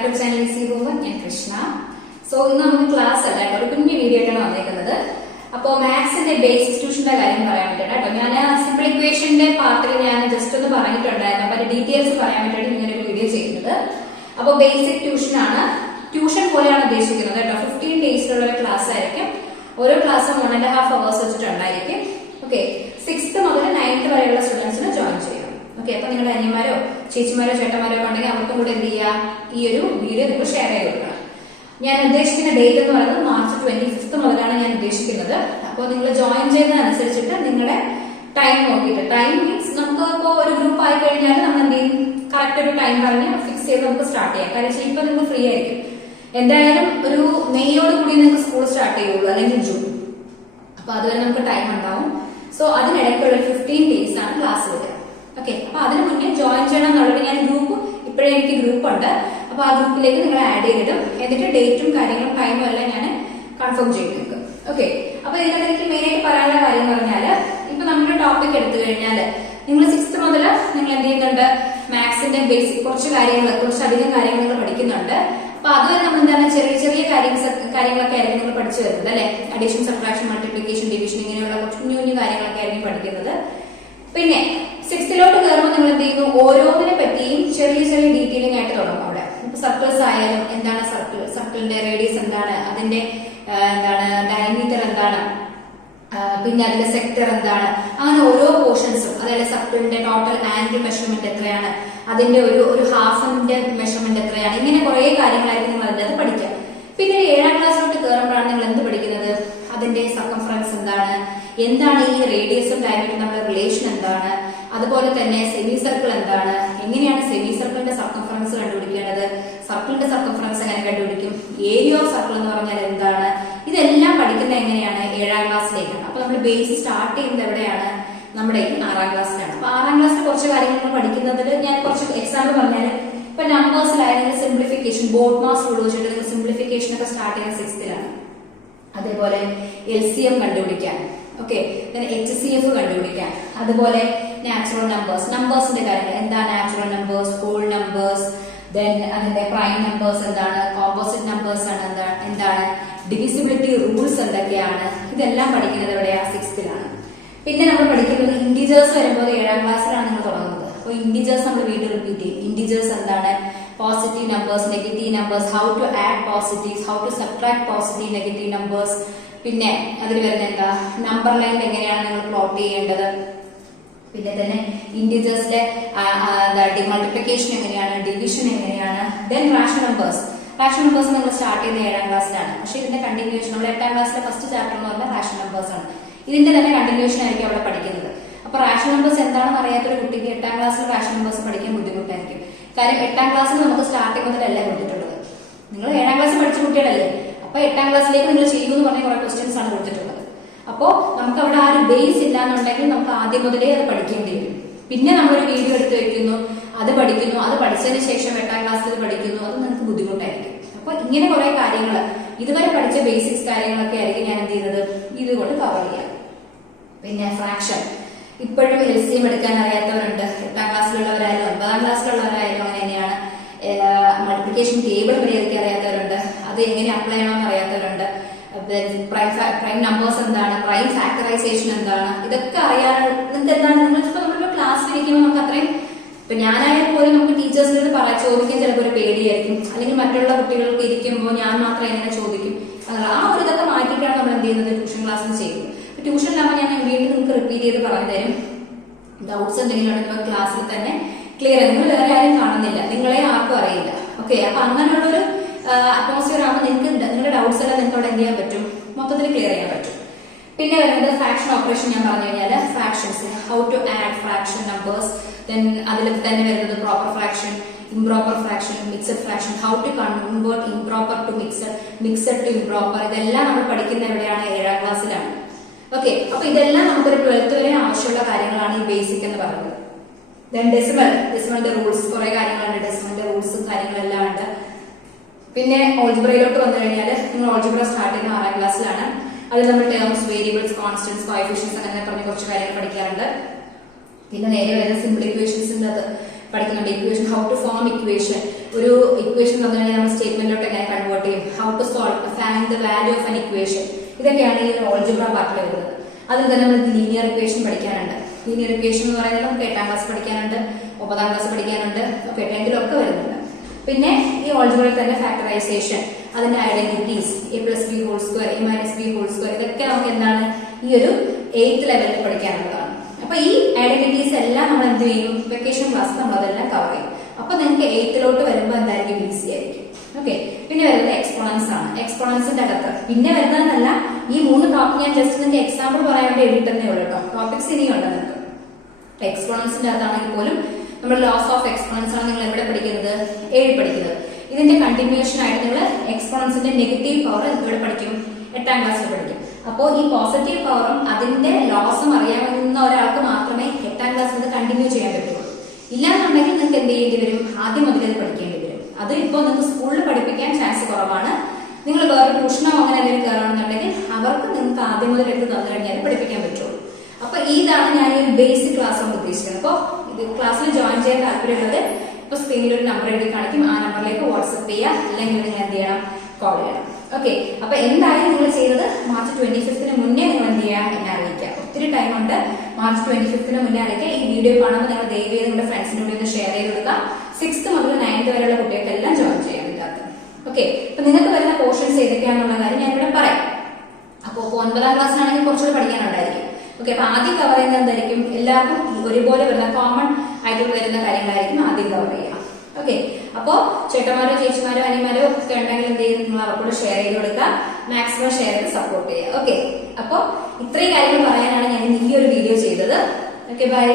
Back to channel Easy Home. ഞാൻ Krishna. So ഇന്ന് നമുക്ക് ക്ലാസ് അല്ല ഒരു കുഞ്ഞു വീഡിയോ ആയിട്ടാണ് വന്നേക്കുന്നത്. അപ്പോൾ മാത്സിന്റെ ബേസിക് ട്യൂഷന്റെ കാര്യം പറയാൻ വേണ്ടിയിട്ട് കേട്ടോ. ഞാൻ സിമ്പിൾ ഇക്വേഷന്റെ പാർട്ടിൽ ഞാൻ ജസ്റ്റ് ഒന്ന് പറഞ്ഞിട്ടുണ്ടായിരുന്നു. അപ്പൊ ഡീറ്റെയിൽസ് പറയാൻ വേണ്ടിയിട്ട് ഇങ്ങനെ ഒരു വീഡിയോ ചെയ്യുന്നത്. അപ്പോൾ ബേസിക് ട്യൂഷൻ ആണ്, ട്യൂഷൻ പോലെയാണ് ഉദ്ദേശിക്കുന്നത് കേട്ടോ. 15 ഡേയ്സിലുള്ള ഒരു ക്ലാസ് ആയിരിക്കും. ഓരോ ക്ലാസ്സും 1.5 hours വെച്ചിട്ടുണ്ടായിരിക്കും. ഓക്കെ, 6th മുതൽ 9th വരെയുള്ള സ്റ്റുഡൻസിന് ജോയിൻ ചെയ്യാം. ഓക്കെ, അപ്പൊ നിങ്ങളുടെ അനിയന്മാരോ ചേച്ചിമാരോ ചേട്ടന്മാരോ ഉണ്ടെങ്കിൽ അവർക്കും കൂടെ എന്ത് ചെയ്യുക, ഈ ഒരു വീഡിയോ നിങ്ങൾ ഷെയർ ചെയ്ത് കൊടുക്കണം. ഞാൻ ഉദ്ദേശിക്കുന്ന ഡേറ്റ് എന്ന് പറയുന്നത് March 25th മുതലാണ് ഞാൻ ഉദ്ദേശിക്കുന്നത്. അപ്പോൾ നിങ്ങൾ ജോയിൻ ചെയ്യുന്നതനുസരിച്ചിട്ട് നിങ്ങളുടെ ടൈം നോക്കിയിട്ട്, ടൈം മീൻസ് നമുക്ക് ഇപ്പോൾ ഒരു ഗ്രൂപ്പ് ആയി കഴിഞ്ഞാൽ നമ്മൾ എന്ത് ചെയ്യും, കറക്റ്റ് ഒരു ടൈം പറഞ്ഞ് ഫിക്സ് ചെയ്ത് നമുക്ക് സ്റ്റാർട്ട് ചെയ്യാം. കാരണം ഇപ്പൊ നിങ്ങൾ ഫ്രീ ആയിരിക്കും. എന്തായാലും ഒരു മെയ്യോട് കൂടി നിങ്ങൾക്ക് സ്കൂൾ സ്റ്റാർട്ട് ചെയ്യുള്ളൂ, അല്ലെങ്കിൽ ജൂൺ. അപ്പൊ അതുവരെ നമുക്ക് ടൈം ഉണ്ടാവും. സോ അതിനിടയ്ക്കുള്ള 15 days ആണ് ക്ലാസ് വരിക. ഓക്കെ, അപ്പൊ അതിന് മുന്നേ ജോയിൻ ചെയ്യണം എന്നുള്ളത് ഞാൻ ഗ്രൂപ്പ് ഇപ്പോഴേ എനിക്ക് ഗ്രൂപ്പ് ഉണ്ട്. അപ്പൊ ആ ഗ്രൂപ്പിലേക്ക് നിങ്ങൾ ആഡ് ചെയ്തിടും. എന്നിട്ട് ഡേറ്റും കാര്യങ്ങളും ടൈമും എല്ലാം ഞാൻ കൺഫേം ചെയ്ത് നിൽക്കും. ഓക്കെ, അപ്പൊ ഇതിനകത്ത് എനിക്ക് മെയിൻ ആയിട്ട് പറയാനുള്ള കാര്യം എന്ന് പറഞ്ഞാല്, ഇപ്പൊ നമ്മുടെ ടോപ്പിക് എടുത്തു കഴിഞ്ഞാല് നിങ്ങൾ 6th മുതൽ നിങ്ങൾ എന്ത് ചെയ്യുന്നുണ്ട്, മാത്സിന്റെ ബേസിക് കുറച്ചധികം കാര്യങ്ങൾ നിങ്ങൾ പഠിക്കുന്നുണ്ട്. അപ്പൊ അതുവരെ നമ്മൾ എന്താണ് ചെറിയ ചെറിയ കാര്യങ്ങളൊക്കെ ആയിരിക്കും നിങ്ങൾ പഠിച്ചു വരുന്നത് അല്ലെ. അഡീഷൻ, സബ്ട്രാക്ഷൻ, മൾട്ടിപ്ലിക്കേഷൻ, ഡിവിഷൻ ഇങ്ങനെയുള്ള കുഞ്ഞു കുഞ്ഞു കാര്യങ്ങളൊക്കെ ആയിരിക്കും പഠിക്കുന്നത്. പിന്നെ 6th കയറുമ്പോൾ നിങ്ങൾ എന്ത് ചെയ്യുന്നു, ഓരോന്നിനെ പറ്റിയും ചെറിയ ചെറിയ ഡീറ്റെയിലിംഗ് ആയിട്ട് തുടങ്ങും. അവിടെ ഇപ്പൊ സർക്കിൾസ് ആയാലും എന്താണ് സർക്കിളിന്റെ റേഡിയസ് എന്താണ്, അതിന്റെ എന്താണ് ഡയമീറ്റർ എന്താണ്, പിന്നെ അതിന്റെ സെക്ടർ എന്താണ്, അങ്ങനെ ഓരോ പോർഷൻസും, അതായത് സർക്കിളിന്റെ ടോട്ടൽ ആംഗിൾ മെഷർമെന്റ് എത്രയാണ്, അതിന്റെ ഒരു ഹാഫിന്റെ മെഷർമെന്റ് എത്രയാണ്, ഇങ്ങനെ കുറെ കാര്യങ്ങളായിരിക്കും നിങ്ങൾ അതിന്റെ പഠിക്കുക. പിന്നെ 7ാം ക്ലാസ്സിലോട്ട് കയറുമ്പോഴാണ് നിങ്ങൾ എന്ത് പഠിക്കുന്നത്, അതിന്റെ സർക്കംഫറൻസ് എന്താണ് ഈ റേഡിയസും ഡയമീറ്ററും തമ്മിലുള്ള റിലേഷൻ എന്താണ്, അതുപോലെ തന്നെ സെമി സർക്കിൾ എന്താണ്, എങ്ങനെയാണ് സെമി സർക്കിളിന്റെ സർക്കംഫറൻസ് കണ്ടുപിടിക്കേണ്ടത്, സർക്കിളിന്റെ സർക്കംഫറൻസ് എങ്ങനെ കണ്ടുപിടിക്കും, ഏരിയ ഓഫ് സർക്കിൾ എന്ന് പറഞ്ഞാൽ എന്താണ്, ഇതെല്ലാം പഠിക്കുന്നത് എങ്ങനെയാണ് 7ാം ക്ലാസ്സിലേക്കാണ്. അപ്പൊ നമ്മൾ ബേസ് സ്റ്റാർട്ട് ചെയ്യുന്നത് എവിടെയാണ്, നമ്മുടെ ഈ 6ാം ക്ലാസ്സിലാണ്. അപ്പൊ 6ാം ക്ലാസ്സിൽ കുറച്ച് കാര്യങ്ങൾ പഠിക്കുന്നതിൽ ഞാൻ കുറച്ച് എക്സാമ്പിൾ പറഞ്ഞാൽ, ഇപ്പൊ നമ്പേഴ്സിലായാലും സിംപ്ലിഫിക്കേഷൻ, ബോർഡ് മാസ് റൂൾ വെച്ചിട്ട് നിങ്ങൾ സിംപ്ലിഫിക്കേഷൻ ഒക്കെ സ്റ്റാർട്ട് ചെയ്യുന്നത് 6th അതേപോലെ LCM കണ്ടുപിടിക്കാൻ, ഓക്കെ, HCF കണ്ടുപിടിക്കാൻ, അതുപോലെ നാച്ചുറൽ നമ്പേഴ്സിന്റെ കാര്യങ്ങൾ, എന്താ natural numbers, whole numbers, then അതിന്റെ പ്രൈം നമ്പേഴ്സ് എന്താണ്, കോമ്പോസിറ്റ് നമ്പേഴ്സ് ആണ് എന്താണ്, ഡിവിസിബിലിറ്റി റൂൾസ് എന്തൊക്കെയാണ്, ഇതെല്ലാം പഠിക്കുന്നത് എവിടെയാ 6th. പിന്നെ നമ്മൾ പഠിക്കുന്നത് ഇന്റിജേഴ്സ് വരുമ്പോൾ 7ാം ക്ലാസ്സിലാണ് നിങ്ങൾ തുടങ്ങുന്നത്. അപ്പോൾ ഇന്റിജേഴ്സ് നമ്മൾ വീണ്ടും റിപ്പീറ്റ് ചെയ്യും. ഇന്റിജേഴ്സ് എന്താണ്, positive numbers, negative numbers, how to add positives, how to subtract positive negative numbers, പിന്നെ അതിൽ വരുന്ന എന്താ നമ്പർ ലൈനിൽ എങ്ങനെയാണ് നിങ്ങൾ പ്ലോട്ട് ചെയ്യേണ്ടത്, പിന്നെ തന്നെ ഇന്റിജേഴ്സിലെ മൾട്ടിപ്ലിക്കേഷൻ എങ്ങനെയാണ്, ഡിവിഷൻ എങ്ങനെയാണ്, ദെൻ റാഷണൽ നമ്പേഴ്സ് നമ്മൾ സ്റ്റാർട്ട് ചെയ്യുന്നത് 7ാം ക്ലാസ്സിലാണ്. പക്ഷെ ഇതിന്റെ കണ്ടിന്യൂഷൻ നമ്മൾ 8ാം ക്ലാസ്സിലെ ഫസ്റ്റ് ചാപ്റ്റർ എന്ന് പറഞ്ഞാൽ റാഷണൽ നമ്പേഴ്സ് ആണ്. ഇതിന്റെ തന്നെ കണ്ടിന്യൂഷൻ ആയിരിക്കും അവിടെ പഠിക്കുന്നത്. അപ്പൊ റാഷണൽ നമ്പേഴ്സ് എന്താണെന്ന് അറിയാത്തൊരു കുട്ടിക്ക് 8ാം ക്ലാസ്സിൽ റാഷണൽ നമ്പേഴ്സ് പഠിക്കാൻ ബുദ്ധിമുട്ടായിരിക്കും. കാര്യം 8ാം ക്ലാസ്സിൽ നമുക്ക് സ്റ്റാർട്ടിംഗ് മുതലല്ല കൊടുത്തിട്ടുള്ളത്. നിങ്ങൾ 7ാം ക്ലാസ്സിൽ പഠിച്ച കുട്ടികളല്ലേ, അപ്പൊ 8ാം ക്ലാസ്സിലേക്ക് നിങ്ങൾ ചെയ്യുമെന്ന് പറഞ്ഞ കുറെ ക്വസ്റ്റ്യൻസ് ആണ് കൊടുത്തിട്ടുള്ളത്. അപ്പോ നമുക്ക് അവിടെ ആ ഒരു ബേസ് ഇല്ലാന്നുണ്ടെങ്കിൽ നമുക്ക് ആദ്യം മുതലേ അത് പഠിക്കേണ്ടി വരും. പിന്നെ നമ്മളൊരു വീഡിയോ എടുത്ത് വെക്കുന്നു, അത് പഠിക്കുന്നു, അത് പഠിച്ചതിന് ശേഷം 8ാം ക്ലാസ്സിൽ പഠിക്കുന്നു, അത് നിങ്ങൾക്ക് ബുദ്ധിമുട്ടായിരിക്കും. അപ്പൊ ഇങ്ങനെ കുറെ കാര്യങ്ങൾ ഇതുവരെ പഠിച്ച ബേസിക്സ് കാര്യങ്ങളൊക്കെ ആയിരിക്കും ഞാൻ എന്ത് ചെയ്യുന്നത്, ഇതുകൊണ്ട് കവർ ചെയ്യാം. പിന്നെ ഫ്രാക്ഷൻ, ഇപ്പോഴും LCM എടുക്കാൻ അറിയാത്തവരുണ്ട്. 8ാം ക്ലാസ്സിലുള്ളവരായാലും 9ാം ക്ലാസ്സിലുള്ളവരായാലും അങ്ങനെ തന്നെയാണ്. മൾട്ടിപ്ലിക്കേഷൻ ടേബിൾ പരിഹരിക്കാൻ അറിയാത്തവരുണ്ട്, അത് എങ്ങനെ അപ്ലൈ ചെയ്യണമെന്ന് അറിയാത്തവരുണ്ട്. പ്രൈം നമ്പേഴ്സ് എന്താണ്, പ്രൈം ഫാക്ടറൈസേഷൻ എന്താണ്, ഇതൊക്കെ അറിയാൻ നിങ്ങൾക്ക് എന്താണ്, നമ്മളിപ്പോ നമ്മളിപ്പോ ക്ലാസ്സിൽ ഇരിക്കുമ്പോൾ നമുക്ക് അത്രയും, ഇപ്പൊ ഞാനായാലും പോലും നമുക്ക് ടീച്ചേഴ്സിനോട് ചോദിക്കാൻ ചിലപ്പോൾ ഒരു പേടിയായിരിക്കും, അല്ലെങ്കിൽ മറ്റുള്ള കുട്ടികൾക്ക് ഇരിക്കുമ്പോൾ ഞാൻ മാത്രം എങ്ങനെ ചോദിക്കും, ആ ഒരു ഇതൊക്കെ മാറ്റിയിട്ടാണ് നമ്മൾ എന്ത് ചെയ്യുന്നത്, ട്യൂഷൻ ക്ലാസ്സിൽ ചെയ്യുന്നത്. ട്യൂഷനിലാവുമ്പോൾ ഞാൻ വീണ്ടും നിങ്ങൾക്ക് റിപ്പീറ്റ് ചെയ്ത് പറഞ്ഞു തരും. ഡൗട്ട്സ് എന്തെങ്കിലും ഉണ്ടെങ്കിൽ ക്ലാസ്സിൽ തന്നെ ക്ലിയർ. നിങ്ങൾ വേറെ ആരും കാണുന്നില്ല, നിങ്ങളെ ആർക്കും അറിയില്ല. ഓക്കെ, അപ്പൊ അങ്ങനെയുള്ളൊരു അറ്റ്മോസ്ഫിയർ ആകുമ്പോൾ നിങ്ങൾക്ക് നിങ്ങളുടെ ഡൗട്ട്സ് എല്ലാം നിങ്ങൾക്ക് അവിടെ എന്ത് ചെയ്യാൻ പറ്റും, മൊത്തത്തിൽ ക്ലിയർ ചെയ്യാൻ പറ്റും. പിന്നെ വരുന്നത് ഫ്രാക്ഷൻ ഓപ്പറേഷൻ. ഞാൻ പറഞ്ഞു കഴിഞ്ഞാൽ fractions, how to add fraction numbers, then അതിൽ തന്നെ വരുന്നത് proper fraction, improper fraction, mixed fraction, how to convert improper to mixed to improper, ഇതെല്ലാം നമ്മൾ പഠിക്കുന്ന എവിടെയാണ്, 7ാം ക്ലാസ്സിലാണ്. ഓക്കെ, അപ്പൊ ഇതെല്ലാം നമുക്കൊരു 12th വരെ ആവശ്യമുള്ള കാര്യങ്ങളാണ് ഈ ബേസിക് എന്ന് പറയുന്നത്. ദെൻ ഡെസിമലിന്റെ റൂൾസ്, കുറെ കാര്യങ്ങളുണ്ട്, ഡെസിമലിന്റെ റൂൾസും കാര്യങ്ങളെല്ലാം ഉണ്ട്. പിന്നെ ഓൾജിബ്രയിലോട്ട് വന്നു കഴിഞ്ഞാൽ നിങ്ങൾ ഓൾജിബ്ര സ്റ്റാർട്ട് ചെയ്യുന്ന 6ാം ക്ലാസ്സിലാണ്. അതിൽ നമ്മൾ ടേംസ്, വേരിയബിൾസ്, കോൺസ്റ്റന്റ്സ്, കോഎഫിഷ്യൻസ് അങ്ങനെ പറഞ്ഞ കുറച്ച് കാര്യങ്ങൾ പഠിക്കാറുണ്ട്. പിന്നെ നേരെ വരുന്ന സിമ്പിൾ ഇക്വേഷൻസിന്റെ പഠിക്കുന്നുണ്ട്. Equation, how to form equation, ഒരു ഇക്വേഷൻ തന്നുകഴിഞ്ഞാൽ നമ്മൾ സ്റ്റേറ്റ്മെന്റിലോട്ട് എങ്ങനെ കൺവേർട്ട് ചെയ്യും, how to solve, find the value of an equation, ഇതൊക്കെയാണ് ഈ ഒരു ഓൾജിബ്ര പാർട്ടിൽ വരുന്നത്. അതിൽ തന്നെ നമുക്ക് ലീനിയർ ഇക്വേഷൻ പഠിക്കാനുണ്ട്. ലീനിയർ ഇക്വേഷൻ എന്ന് പറയുന്നത് നമുക്ക് 8ാം ക്ലാസ് പഠിക്കാനുണ്ട്, 9ാം ക്ലാസ് പഠിക്കാനുണ്ട്, ഒക്കെ 10th വരുന്നുണ്ട്. പിന്നെ ഈ ഓൾജിബ്രയിൽ തന്നെ ഫാക്ടറൈസേഷൻ, അതിന്റെ ഐഡന്റിറ്റീസ്, a+b² a-b², ഇതൊക്കെ നമുക്ക് എന്താണ് ഈ ഒരു 8th ലെവലിൽ പഠിക്കാനുള്ളതാണ്. അപ്പൊ ഈ ഐഡന്റിറ്റീസ് എല്ലാം നമ്മൾ എന്ത് ചെയ്യും, വെക്കേഷൻ ക്ലാസ് നമ്മൾ അതെല്ലാം കവർ ചെയ്യും. അപ്പൊ നിങ്ങൾക്ക് 8th വരുമ്പോൾ എന്തായിരിക്കും, ഈസി ആയിരിക്കും. ഓക്കെ, പിന്നെ വരുന്നത് എക്സ്പോണൻസ് ആണ്. എക്സ്പോണൻസിന്റെ അകത്ത് പിന്നെ വരുന്നതെന്നല്ല, ഈ 3 ടോപ്പിക് ഞാൻ ജസ്റ്റ് നിങ്ങൾക്ക് എക്സാമ്പിൾ പറയാൻ വേണ്ടി എഴുതിട്ടേ ഉള്ളൂ കേട്ടോ. ടോപ്പിക്സ് ഇനിയുണ്ട് നിങ്ങൾക്ക്. എക്സ്പോണൻസിന്റെ അകത്താണെങ്കിൽ പോലും നമ്മൾ ലോസ് ഓഫ് എക്സ്പോണൻസ് ആണ് നിങ്ങൾ എവിടെ പഠിക്കുന്നത്, 7 പഠിക്കുന്നത്. ഇതിന്റെ കണ്ടിന്യൂഷൻ ആയിട്ട് നിങ്ങൾ എക്സ്പോണൻസിന്റെ നെഗറ്റീവ് പവർ ഇവിടെ പഠിക്കും, 8ാം ക്ലാസ്സിൽ പഠിക്കും. അപ്പോൾ ഈ പോസിറ്റീവ് പവറും അതിന്റെ ലോസും അറിയാവുന്ന ഒരാൾക്ക് മാത്രമേ 8ാം ക്ലാസ്സിൽ കണ്ടിന്യൂ ചെയ്യാൻ പറ്റുള്ളൂ. ഇല്ലാന്നുണ്ടെങ്കിൽ നിങ്ങൾക്ക് എന്ത് ചെയ്യേണ്ടി വരും, ആദ്യം മുതൽ അത് പഠിക്കേണ്ടി വരും. അത് ഇപ്പോൾ നിങ്ങൾക്ക് സ്കൂളിൽ പഠിപ്പിക്കാൻ ചാൻസ് കുറവാണ്. നിങ്ങൾ വേറെ ട്യൂഷനോ അങ്ങനെ എന്തെങ്കിലും കയറണമെന്നുണ്ടെങ്കിൽ അവർക്ക് നിങ്ങൾക്ക് ആദ്യം മുതൽ എടുത്ത് തന്നു കഴിഞ്ഞാൽ പഠിപ്പിക്കാൻ പറ്റുള്ളൂ. അപ്പൊ ഇതാണ് ഞാൻ ഈ ബേസിക് ക്ലാസ് കൊണ്ട് ഉദ്ദേശിക്കുന്നത്. അപ്പോൾ ഇത് ക്ലാസ്സിൽ ജോയിൻ ചെയ്യാൻ താല്പര്യമുള്ളത് ഇപ്പൊ സ്ക്രീനിൽ ഒരു നമ്പർ എഴുതി കാണിക്കും, ആ നമ്പറിലേക്ക് വാട്സ്ആപ്പ് ചെയ്യുക, അല്ലെങ്കിൽ നിങ്ങൾ എന്ത് ചെയ്യണം, കോൾ ചെയ്യണം. ഓക്കെ, അപ്പൊ എന്തായാലും നിങ്ങൾ ചെയ്യുന്നത് മാർച്ച് 25 മുന്നേ നിങ്ങൾ എന്ത് ചെയ്യുക, എന്നെ അറിയിക്കുക. ഒത്തിരി ടൈം ഉണ്ട്, മാർച്ച് 25 മുന്നേ അറിയിക്കുക. ഈ വീഡിയോ കാണുമ്പോൾ നിങ്ങൾ ദയവേത് നിങ്ങളുടെ ഫ്രണ്ട്സിന്റെ കൂടെ ഒന്ന് ഷെയർ ചെയ്ത് കൊടുക്കുക. 6th മുതൽ 9th വരെയുള്ള കുട്ടികൾക്കെല്ലാം ജോയിൻ ചെയ്യാൻ ഇതിനകത്ത്. ഓക്കെ, അപ്പൊ നിങ്ങൾക്ക് വരുന്ന പോർഷൻസ് ഏതൊക്കെയാണെന്നുള്ള കാര്യം ഞാൻ ഇവിടെ പറയാം. അപ്പോൾ 9ാം ക്ലാസ്സിലാണെങ്കിൽ കുറച്ചുകൂടി പഠിക്കാനുണ്ടായിരിക്കും. ഓക്കെ, അപ്പൊ ആദ്യം കവർ ചെയ്യുന്നത് എന്തായിരിക്കും, എല്ലാവർക്കും ഒരുപോലെ വരുന്ന കോമൺ ആയിട്ട് വരുന്ന കാര്യങ്ങളായിരിക്കും ആദ്യം കവർ ചെയ്യുക. ഓക്കെ, അപ്പോ ചേട്ടന്മാരോ ചേച്ചിമാരോ അനിമാരോ ഒക്കെ ഉണ്ടെങ്കിൽ എന്ത് ചെയ്യും, നിങ്ങൾ അവർക്കൂടെ ഷെയർ ചെയ്ത് കൊടുക്കുക, മാക്സിമം ഷെയർ ചെയ്ത് സപ്പോർട്ട് ചെയ്യുക. ഓക്കെ, അപ്പോ ഇത്രയും കാര്യങ്ങൾ പറയാനാണ് ഞാൻ ഈ ഒരു വീഡിയോ ചെയ്തത്. Okay, by.